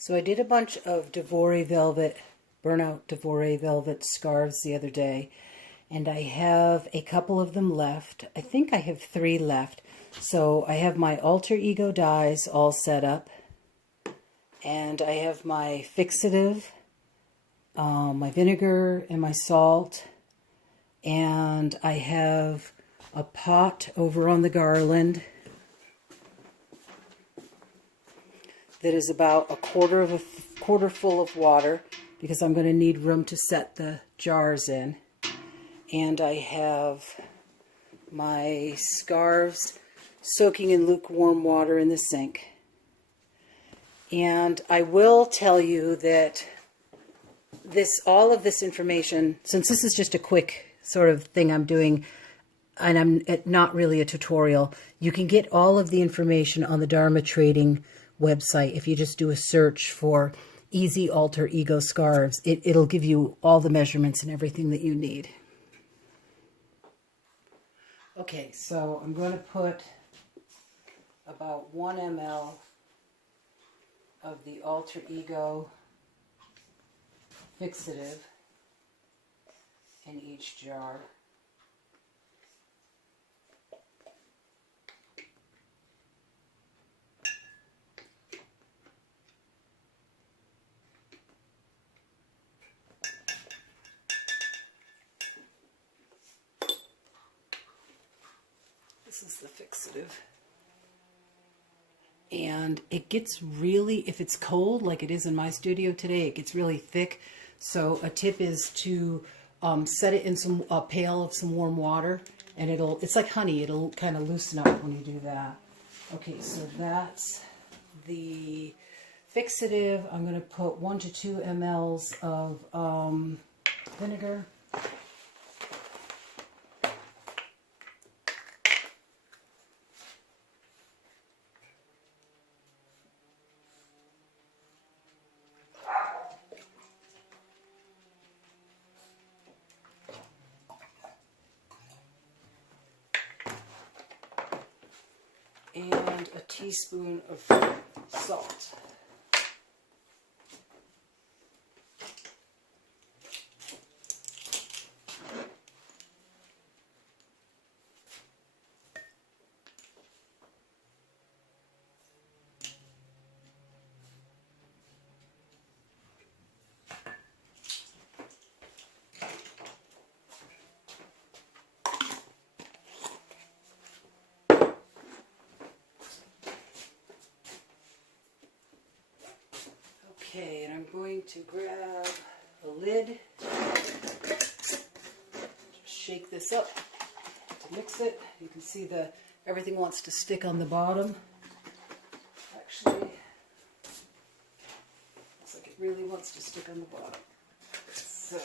So I did a bunch of Devore velvet, burnout Devore velvet scarves the other day, and I have a couple of them left. I think I have 3 left. So I have my alter ego dyes all set up, and I have my fixative, my vinegar and my salt, and I have a pot over on the garland that is about a quarter full of water because I'm going to need room to set the jars in. And I have my scarves soaking in lukewarm water in the sink. And I will tell you that all of this information, since this is just a quick sort of thing I'm doing, and I'm not really a tutorial, you can get all of the information on the Dharma Trading website. If you just do a search for Easy Alter Ego Scarves, it'll give you all the measurements and everything that you need. Okay, so I'm going to put about 1 ml of the Alter Ego fixative in each jar. This is the fixative. And it gets really, if it's cold like it is in my studio today, it gets really thick. So a tip is to set it in a pail of some warm water, and it's like honey, it'll kind of loosen up when you do that. Okay, so that's the fixative. I'm going to put 1 to 2 mLs of vinegar. And a teaspoon of salt. Okay, and I'm going to grab a lid, just shake this up to mix it. You can see everything wants to stick on the bottom. Actually, looks like it really wants to stick on the bottom. So,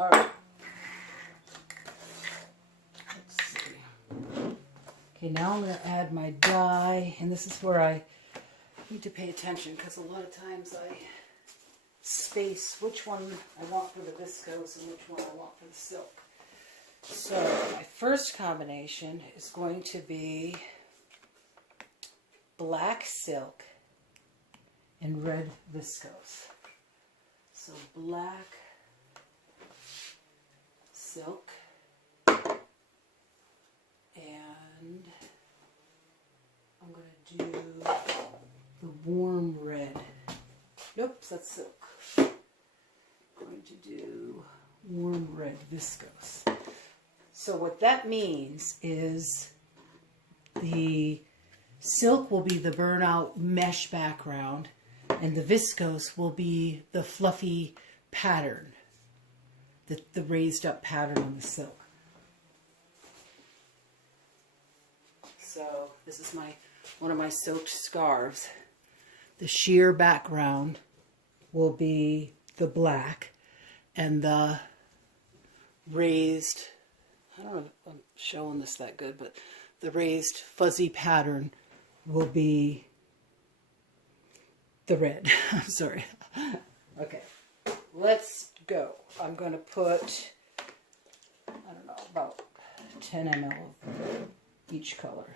all right. Let's see. Okay, now I'm going to add my dye, and this is where I need to pay attention because a lot of times I space which one I want for the viscose and which one I want for the silk. So my first combination is going to be black silk and red viscose. So black silk and I'm going to do the warm red. Nope, that's silk. I'm going to do warm red viscose. So what that means is the silk will be the burnout mesh background, and the viscose will be the fluffy pattern, the raised up pattern on the silk. So this is one of my soaked scarves. The sheer background will be the black, and the raised, I don't know if I'm showing this that good, but the raised fuzzy pattern will be the red. I'm sorry. Okay, let's go. I'm going to put, I don't know, about 10 ml of each color.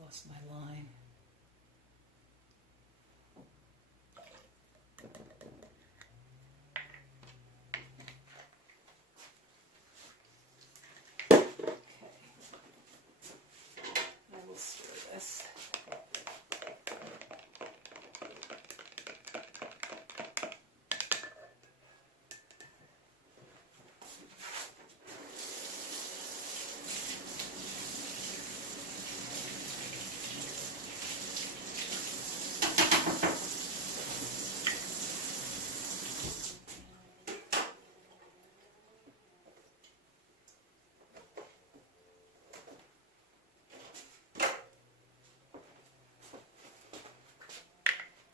Lost my line. Okay. I will stir this.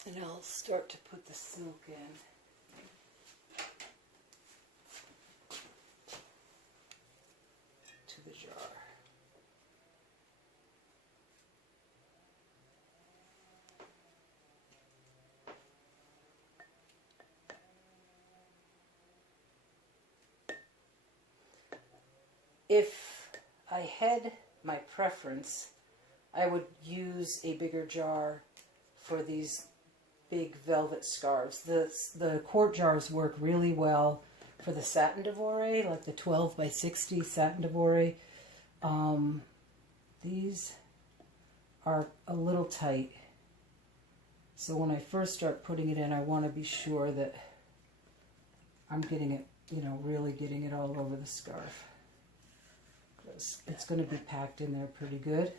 And I'll start to put the silk in. To the jar. If I had my preference, I would use a bigger jar for these big velvet scarves. The quart jars work really well for the satin Devore, like the 12 by 60 satin Devore. These are a little tight. So when I first start putting it in, I want to be sure that I'm getting it, really getting it all over the scarf. Because it's going to be packed in there pretty good.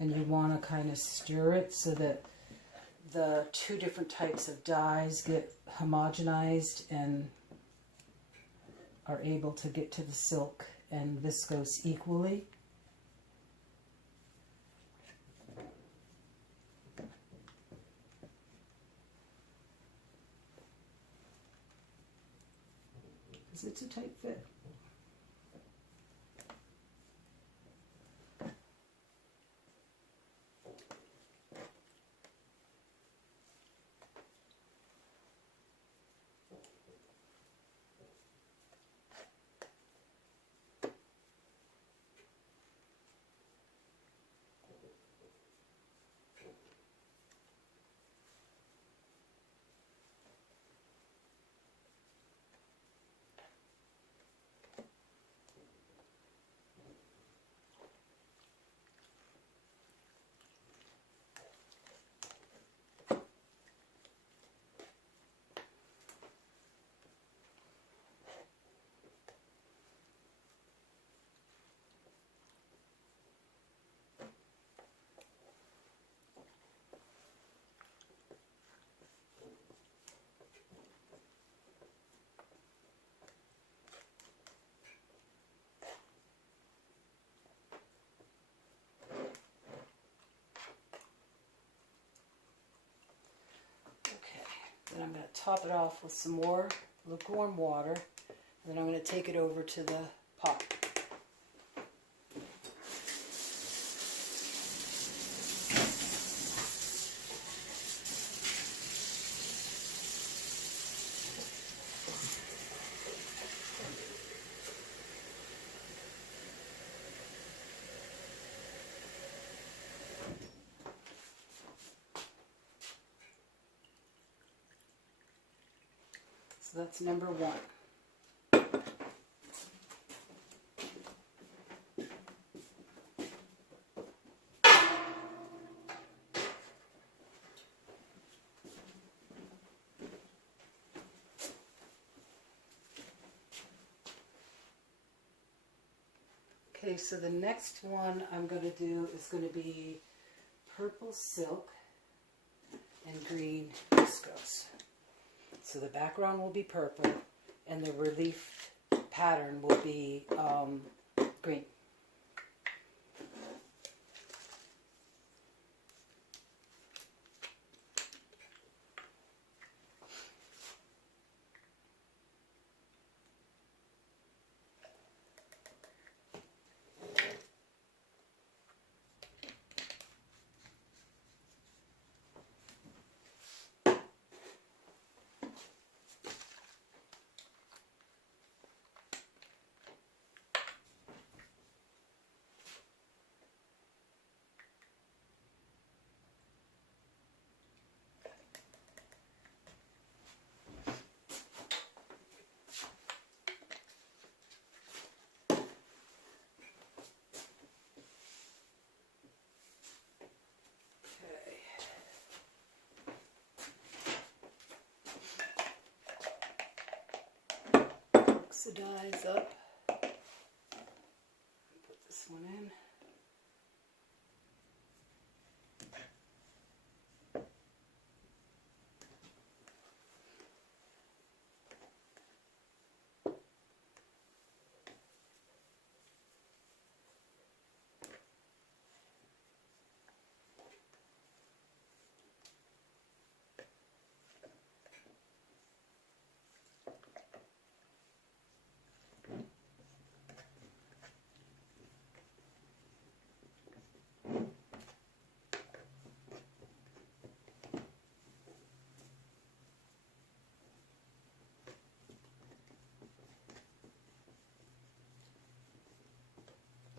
And you want to kind of stir it so that the two different types of dyes get homogenized and are able to get to the silk and viscose equally. Because it's a tight fit. I'm going to top it off with some more lukewarm water, and then I'm going to take it over to the pot. So that's number one. Okay, so the next one I'm going to do is going to be purple silk and green viscose. So the background will be purple and the relief pattern will be green. The dyes up. Put this one in.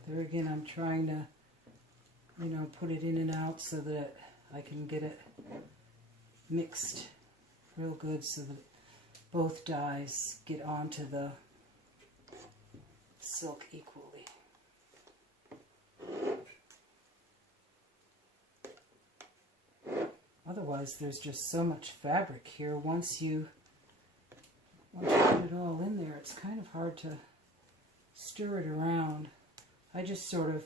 There again, I'm trying to, put it in and out so that I can get it mixed real good so that both dyes get onto the silk equally. Otherwise, there's just so much fabric here. Once you put it all in there, it's kind of hard to stir it around. I just sort of,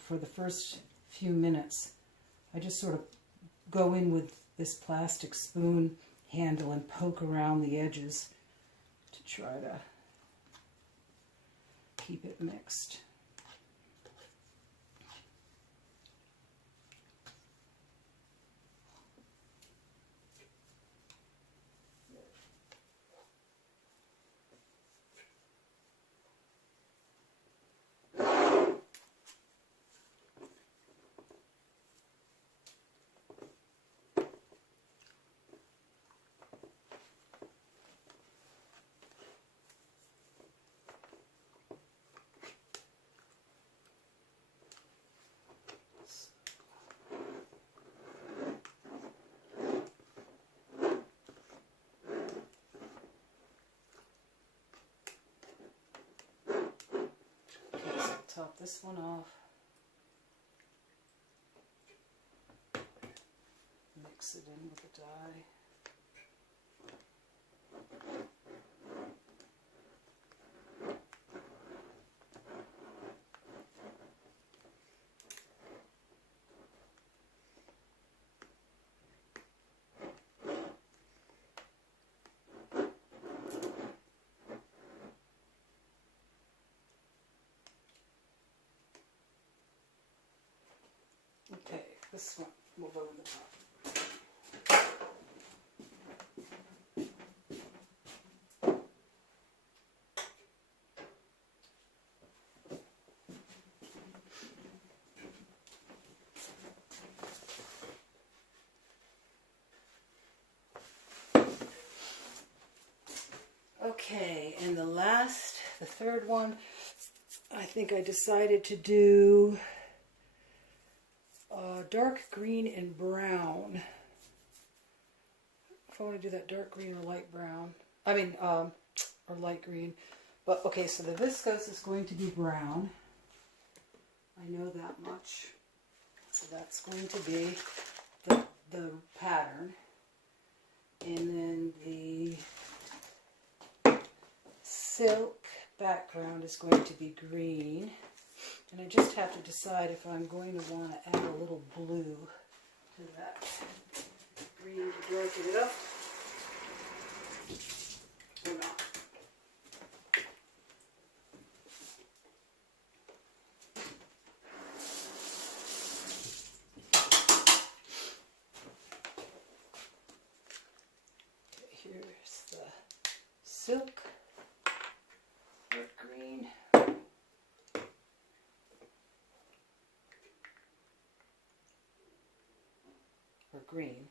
for the first few minutes, I just sort of go in with this plastic spoon handle and poke around the edges to try to keep it mixed. Top this one off, mix it in with the dye. Okay, this one will go in the top. Okay, and the third one, I think I decided to do dark green and brown. If I want to do that dark green or light brown. Or light green. But, okay, so the viscose is going to be brown. I know that much. So that's going to be the pattern. And then the silk background is going to be green. And I just have to decide if I'm going to want to add a little blue to that green to darken it up or not. Okay, here's the silk, dark green. Or green.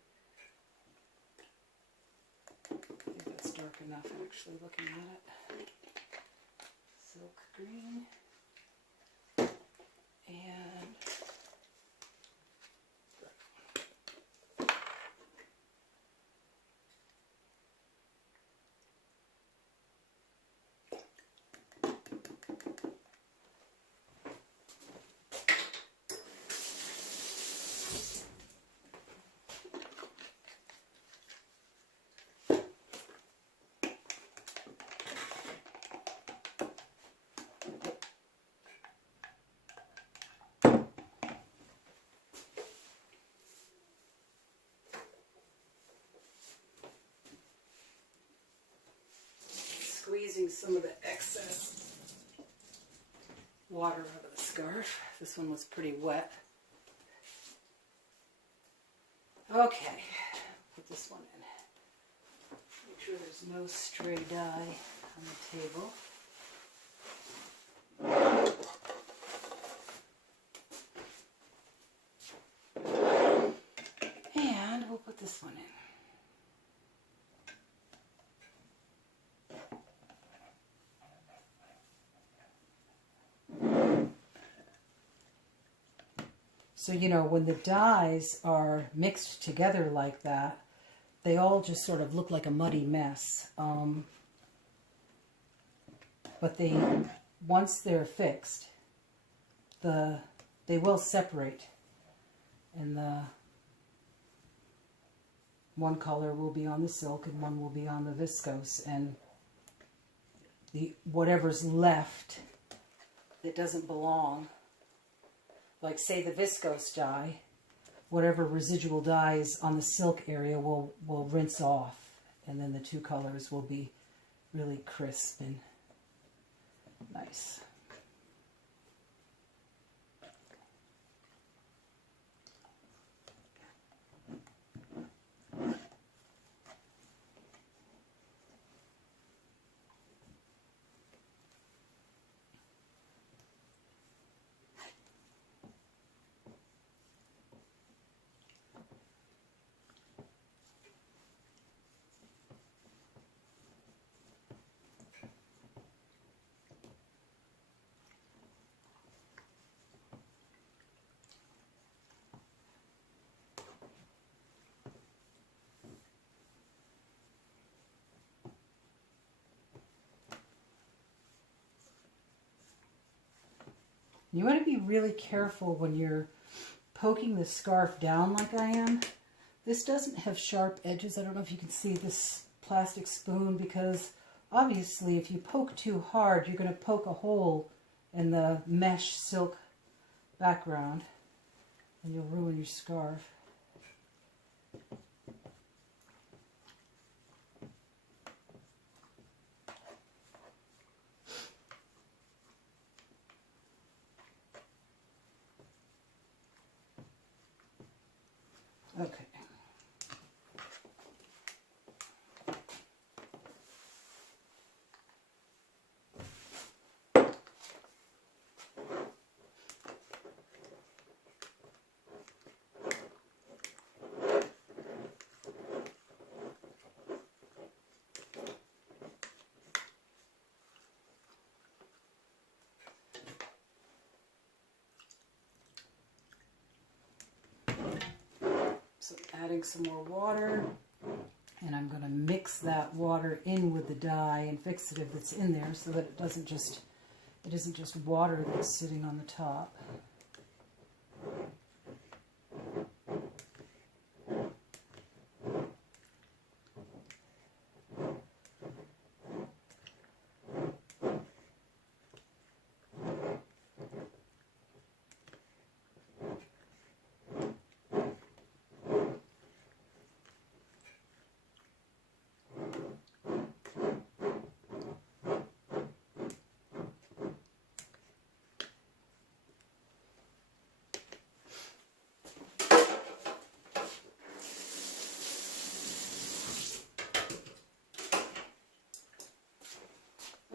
I think that's dark enough actually looking at it. Silk green. And squeezing some of the excess water out of the scarf. This one was pretty wet. Okay, put this one in. Make sure there's no stray dye on the table. And we'll put this one in. So, you know, when the dyes are mixed together like that, they all just sort of look like a muddy mess. But once they're fixed, they will separate. And the one color will be on the silk and one will be on the viscose. And whatever's left that doesn't belong, like say the viscose dye, whatever residual dye is on the silk area will rinse off, and then the two colors will be really crisp and nice. You want to be really careful when you're poking the scarf down like I am. This doesn't have sharp edges. I don't know if you can see this plastic spoon, because obviously if you poke too hard, you're going to poke a hole in the mesh silk background and you'll ruin your scarf. Okay. So adding some more water, and I'm going to mix that water in with the dye and fixative that's in there so that it isn't just water that's sitting on the top.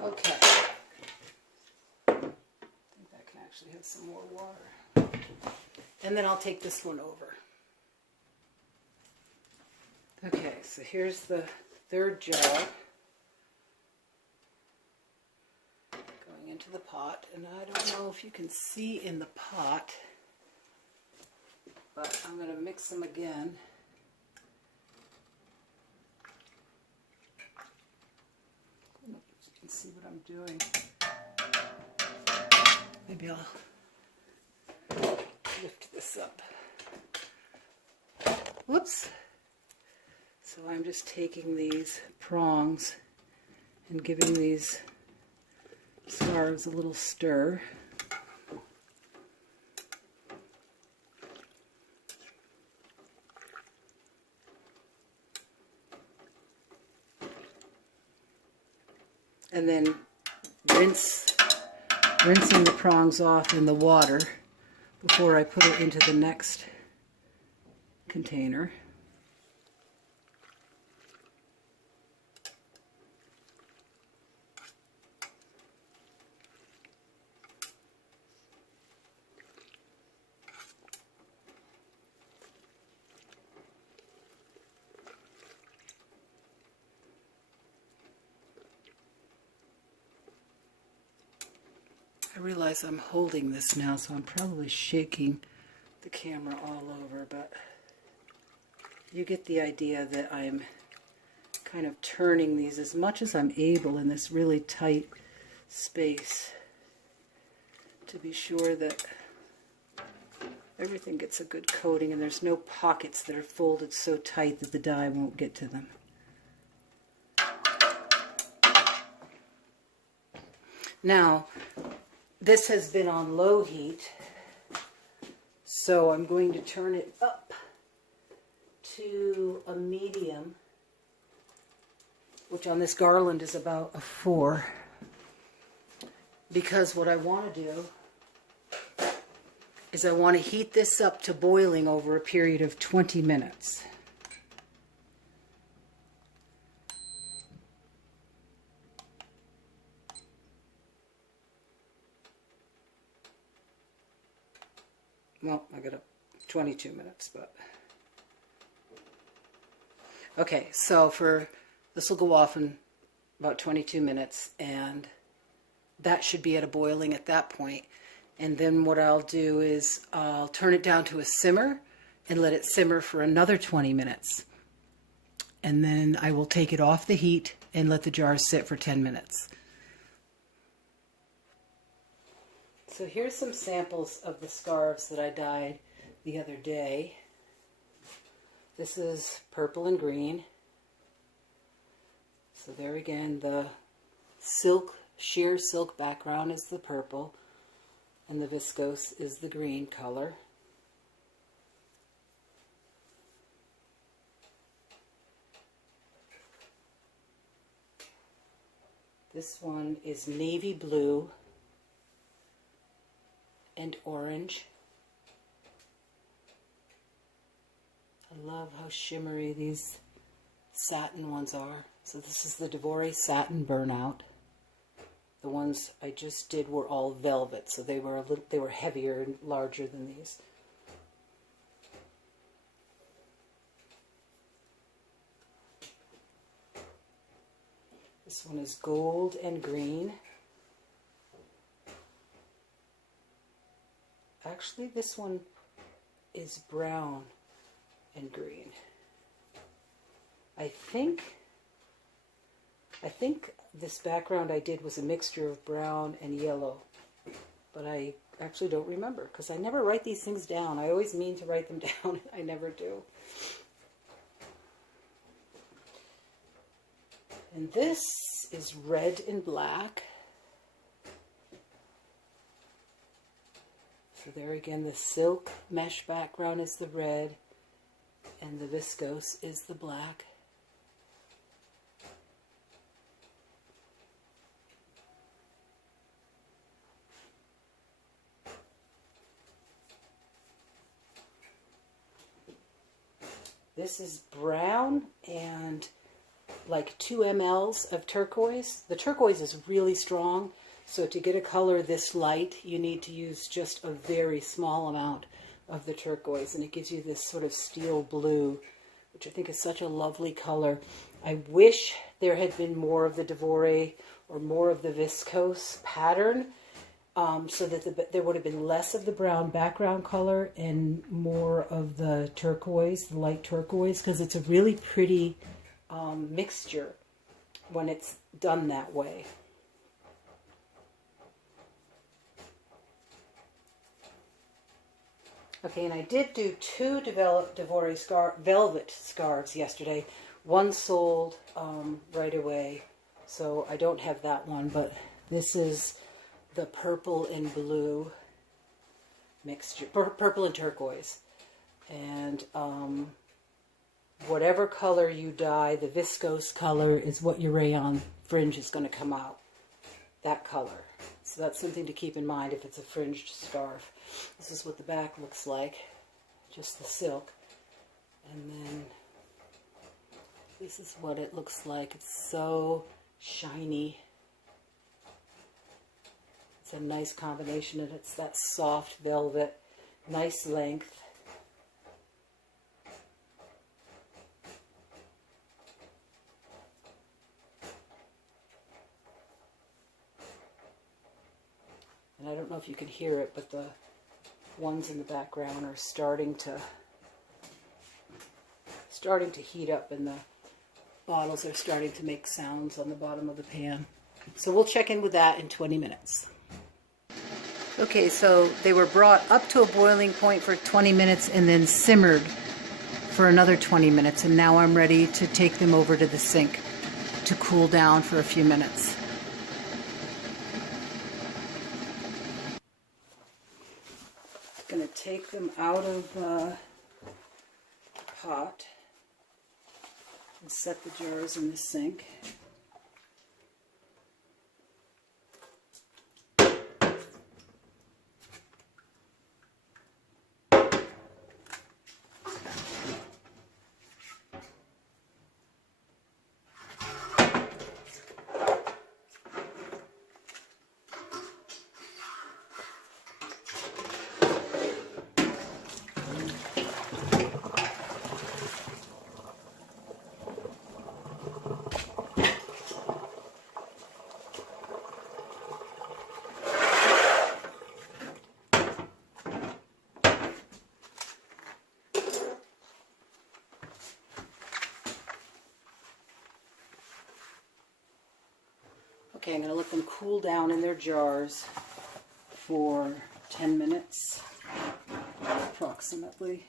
Okay, I think that can actually have some more water. And then I'll take this one over. Okay, so here's the third jar going into the pot. And I don't know if you can see in the pot, but I'm going to mix them again. See what I'm doing. Maybe I'll lift this up. Whoops. So I'm just taking these prongs and giving these scarves a little stir. And then rinsing the prongs off in the water before I put it into the next container. I realize I'm holding this now, so I'm probably shaking the camera all over, but you get the idea that I'm kind of turning these as much as I'm able in this really tight space to be sure that everything gets a good coating and there's no pockets that are folded so tight that the dye won't get to them. Now, this has been on low heat, so I'm going to turn it up to a medium, which on this garland is about a 4, because what I want to do is I want to heat this up to boiling over a period of 20 minutes. Well, I got 22 minutes, but okay. So this will go off in about 22 minutes, and that should be at a boiling at that point. And then what I'll do is I'll turn it down to a simmer and let it simmer for another 20 minutes, and then I will take it off the heat and let the jar sit for 10 minutes. So here's some samples of the scarves that I dyed the other day. This is purple and green. So there again, the silk, sheer silk background is the purple, and the viscose is the green color. This one is navy blue and orange. I love how shimmery these satin ones are. So this is the Devore satin burnout. The ones I just did were all velvet, so they were heavier and larger than these. This one is gold and green. Actually, this one is brown and green. I think this background I did was a mixture of brown and yellow, but I actually don't remember because I never write these things down. I always mean to write them down, and I never do. And this is red and black. So there again, the silk mesh background is the red, and the viscose is the black. This is brown and like 2 mLs of turquoise. The turquoise is really strong, so to get a color this light, you need to use just a very small amount of the turquoise, and it gives you this sort of steel blue, which I think is such a lovely color. I wish there had been more of the Devore or more of the viscose pattern, so that there would have been less of the brown background color and more of the turquoise, the light turquoise, because it's a really pretty mixture when it's done that way. Okay, and I did do 2 Devore velvet scarves yesterday. One sold right away, so I don't have that one, but this is the purple and blue mixture, purple and turquoise. And whatever color you dye, the viscose color is what your rayon fringe is going to come out, that color. So that's something to keep in mind if it's a fringed scarf. This is what the back looks like, just the silk. And then this is what it looks like. It's so shiny. It's a nice combination, and it's that soft velvet, nice length. And I don't know if you can hear it, but the ones in the background are starting to heat up, and the bottles are starting to make sounds on the bottom of the pan. So we'll check in with that in 20 minutes. Okay, so they were brought up to a boiling point for 20 minutes and then simmered for another 20 minutes, and now I'm ready to take them over to the sink to cool down for a few minutes. Going to take them out of the pot and set the jars in the sink. Okay, I'm going to let them cool down in their jars for 10 minutes, approximately.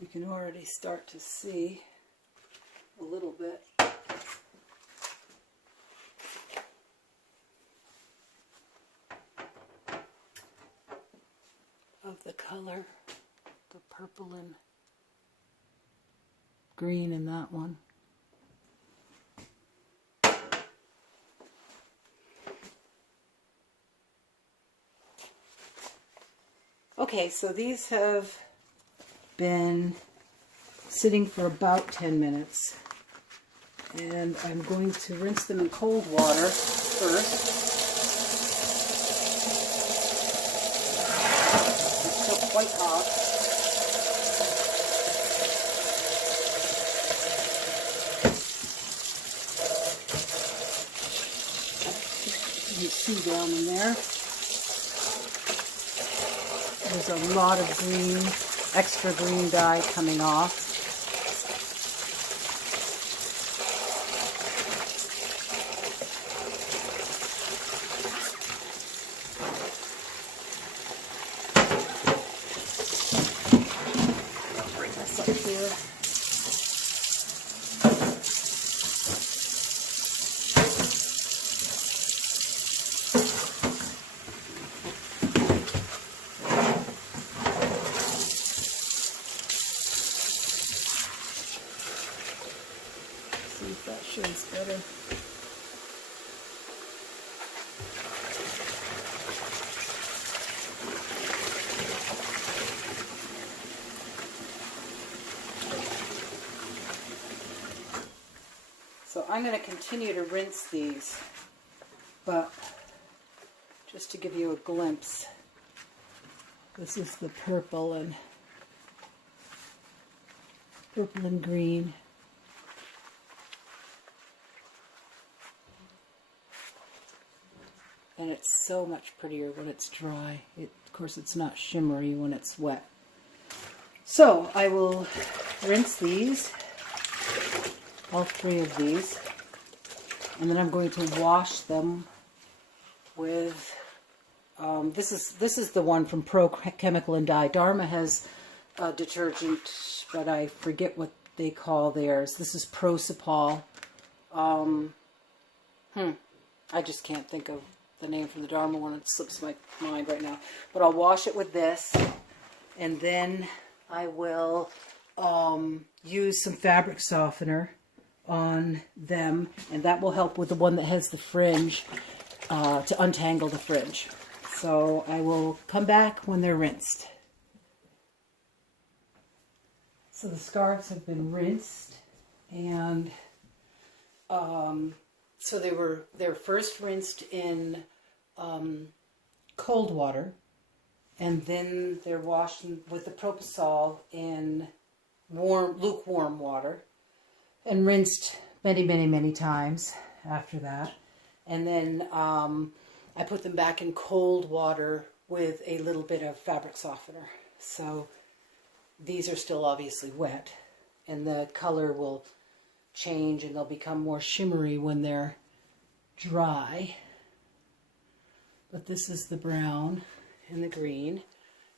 You can already start to see a little bit of the color, the purple and green in that one. Okay, so these have been sitting for about 10 minutes, and I'm going to rinse them in cold water first. It's still quite hot. You can see down in there. There's there's a lot of green, extra green dye coming off. I'll bring this up here. See if that shows better. So I'm going to continue to rinse these, but just to give you a glimpse, this is the purple and green. And it's so much prettier when it's dry. Of course, it's not shimmery when it's wet. So I will rinse these, all three of these, and then I'm going to wash them with, this is the one from Pro Chemical and Dye. Dharma has a detergent, but I forget what they call theirs. This is Prosopol. I just can't think of the name from the Dharma one. It slips my mind right now. But I'll wash it with this, and then I will use some fabric softener on them, and that will help with the one that has the fringe, to untangle the fringe. So I will come back when they're rinsed. So the scarves have been rinsed, and so they're first rinsed in cold water, and then they're washed with the Propofol in lukewarm water, and rinsed many times after that. And then I put them back in cold water with a little bit of fabric softener. So these are still obviously wet, and the color will change and they'll become more shimmery when they're dry. But this is the brown and the green,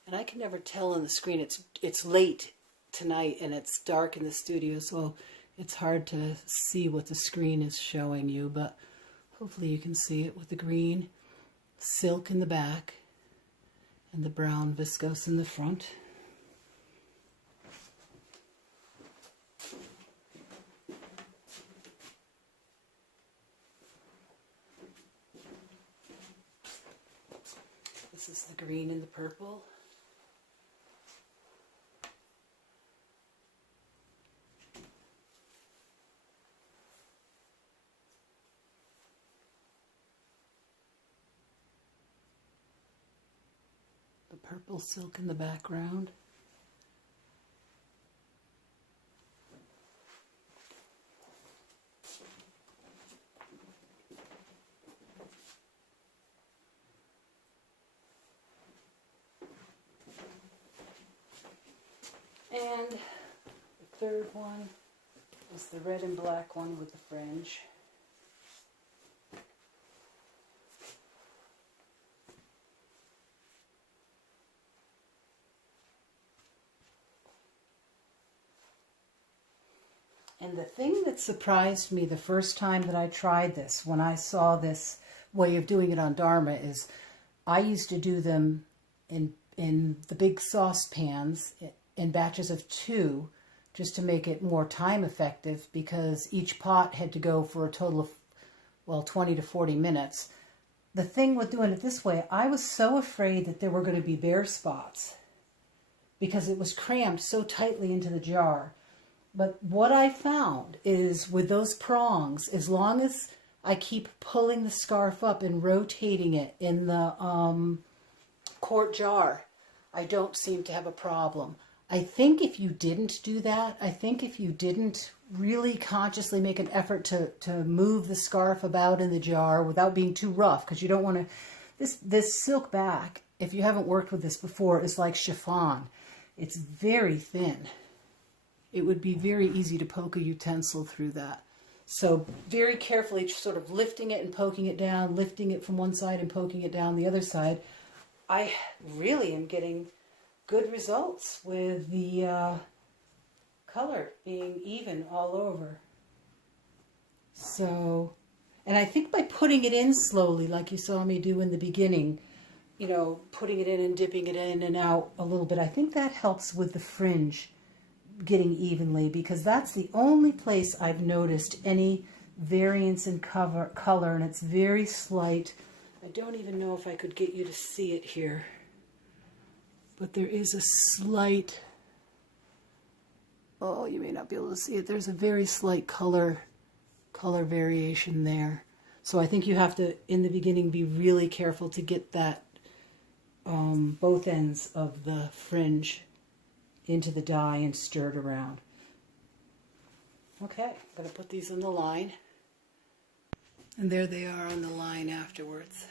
and I can never tell on the screen. It's late tonight and it's dark in the studio, so it's hard to see what the screen is showing you, but hopefully you can see it with the green silk in the back and the brown viscose in the front. This is the green and the purple. The purple silk in the background. And the third one is the red and black one with the fringe. And the thing that surprised me the first time that I tried this, when I saw this way of doing it on Dharma, is I used to do them in the big saucepans in batches of 2, just to make it more time effective, because each pot had to go for a total of, well, 20 to 40 minutes. The thing with doing it this way, I was so afraid that there were going to be bare spots because it was crammed so tightly into the jar. But what I found is with those prongs, as long as I keep pulling the scarf up and rotating it in the quart jar, I don't seem to have a problem. I think if you didn't do that, I think if you didn't really consciously make an effort to move the scarf about in the jar without being too rough, because you don't want to, this silk back if you haven't worked with this before, is like chiffon. It's very thin. It would be very easy to poke a utensil through that. So very carefully sort of lifting it and poking it down, lifting it from one side and poking it down the other side. I really am getting good results with the color being even all over. So, and I think by putting it in slowly, like you saw me do in the beginning, you know, putting it in and dipping it in and out a little bit, I think that helps with the fringe getting evenly, because that's the only place I've noticed any variance in color, and it's very slight. I don't even know if I could get you to see it here, but there is a slight, oh, you may not be able to see it, there's a very slight color variation there. So I think you have to, in the beginning, be really careful to get that both ends of the fringe into the dye and stir it around. Okay, I'm going to put these on the line. And there they are on the line afterwards.